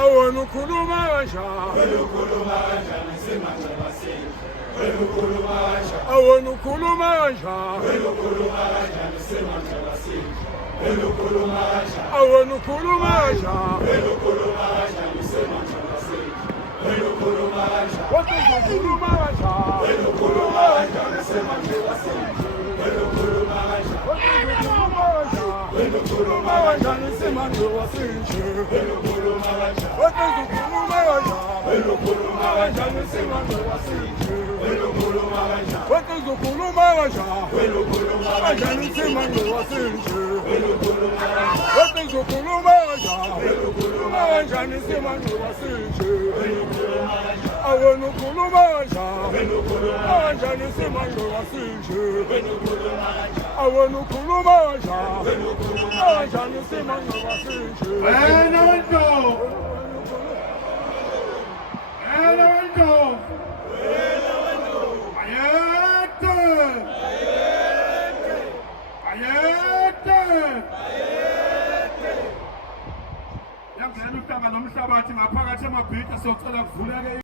awunukhuluma kanjani awunukhuluma kanjani awunukhuluma kanjani wakukhuluma kanjani Khuluma kanjani simanje wasinje khuluma kanjani simanje wasinje khuluma kanjani simanje wasinje khuluma kanjani simanje wasinje awunukhuluma kanjani simanje wasinje awunukhuluma kanjani simanje wasinje Yangena utaba nomhlabathi ngaphakathi emabhitha socela kuvuleke